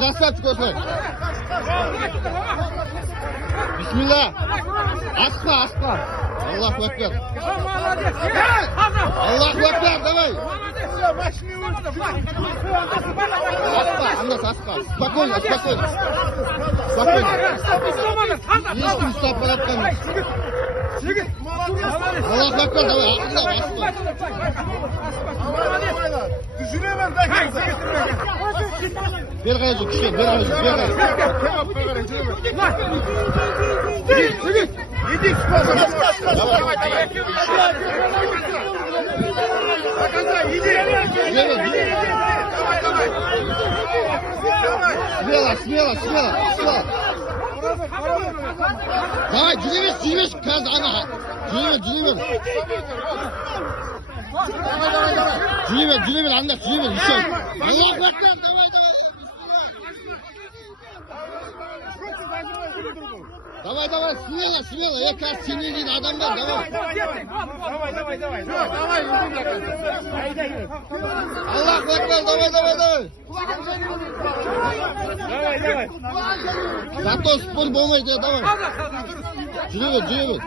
красавчик осылай. Bismillah. Asqa. Allahu Akbar. Allahu Akbar, давай. Asqa. Спокойно. Ешкім ұстап баратқан. Allahu Akbar, давай. Asqa. Düşüremem de. Bel qayıcı, küçük, bel qayıcı. Yedik. Смело. Давай, жүремес, каз ана. Жүремес. Жүремес, анда, жүремес, еще. Аллаху Акбар, давай. Давай, смело. Я каз сенен адам бар, давай. Аллаху Акбар, давай. Зато спор болмайды, давай. Жүремес.